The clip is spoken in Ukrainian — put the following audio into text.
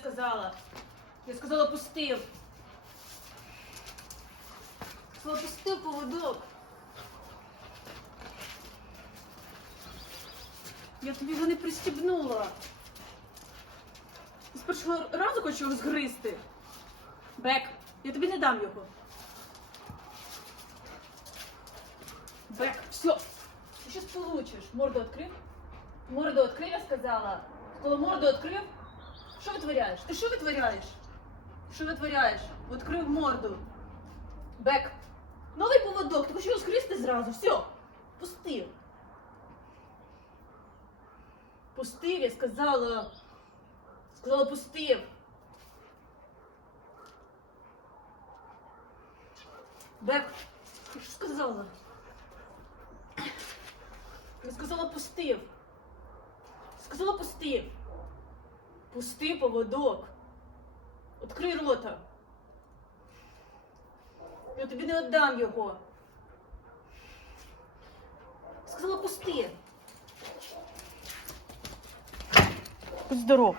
сказала. Я сказала, пустив. Сказала, пустив поводок. Я тобі його не пристібнула. З першого разу хочу його згризти. Бек, я тобі не дам його. Бек, все. Ти щось получиш. Морду відкрив? Морду відкрив, я сказала. Коли морду відкрив, що витворяєш? Ти що витворяєш? Що витворяєш? Відкрив морду. Бек. Новий поводок, ти хочеш його скрізти зразу. Все. Пустив. Пустив, я сказала. Сказала, пустив. Бек, ти що сказала? Я сказала, пустив. Сказала, пустив. Пусти поводок. Открий рота. Я тобі не віддам його. Сказала, пусти. Здоров.